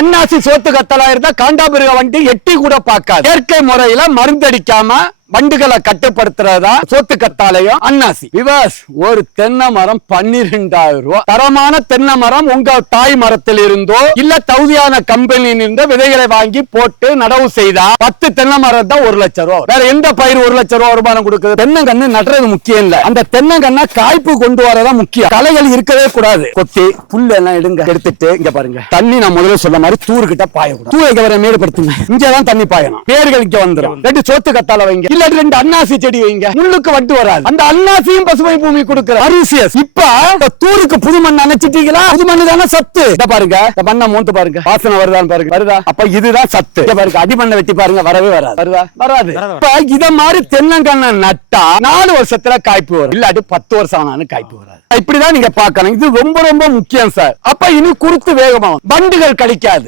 அன்னாசி சோத்து கத்தலா இருந்தா காண்டாமிருக வண்டி எட்டி கூட பார்க்காது. இயற்கை முறையில மருந்தடிக்காம வண்டுகளை கட்டுப்படுத்துறதா? சோத்து கத்தாலையும் அன்னாசி. விவாஸ் ஒரு தென்னை மரம் பன்னிரெண்டாயிரம் ரூபாய் தரமான தென்னை மரம் உங்க தாய் மரத்தில் இருந்தோ இல்ல தகுதியான கம்பெனியில் இருந்தோ விதைகளை வாங்கி போட்டு நடவு செய்தா? பத்து தென்னை மரம் தான் ஒரு லட்சம் ரூபாய் வேற எந்த பயிர் ஒரு லட்சம் ரூபாய் வருமானம் கொடுக்குது? தென்னங்கன்னு நடுறது முக்கியம் இல்ல. அந்த தென்னங்கண்ணா காய்ப்பு கொண்டு வரதான் முக்கியம். கலைகள் இருக்கவே கூடாது. கொத்தி புல்லு எல்லாம் எடுங்க. எடுத்துட்டு இங்க பாருங்க. தண்ணி நான் முதல்ல சொல்ல மாதிரி தூர்கிட்ட பாயக்கூடாது. தூர் இங்க வர மேடுபடுத்துங்க. இங்கதான் தண்ணி பாயணும். பேர்கள் இங்க வந்துரும். ரெண்டு சோத்து கத்தால வைங்க. இல்லாட்டி ரெண்டு அன்னாசி செடி வைங்க. முள்ளுக்கு வட்டு வராது. அந்த அன்னாசியும் பசுமை பூமி கொடுக்குற அரிசியஸ். இப்ப தூருக்கு புது மண் அணைச்சிட்டீங்களா? புது மண்ணு தானே சத்து. இத பாருங்க. இந்த மண்ணை மூந்து பாருங்க. வாசனை வருதான்னு பாருங்க. வருதா? அப்ப இதுதான் சத்து. இத பாருங்க. அடிமண்ணை வெட்டி பாருங்க. வரவே வராது. வருதா? வராது. இப்ப இத மாதிரி தென்னங்கண்ணை நட்டா நாலு வருஷத்துல காய்ப்பு வரும். இல்லாட்டி பத்து வருஷம் ஆனாலும் காய்ப்பு வராது. இப்படிதான் நீங்க பார்க்கணும். இது ரொம்ப ரொம்ப முக்கியம் சார். அப்ப இனி குறுத்து வேகமாகும். வண்டுகள் கழிக்காது.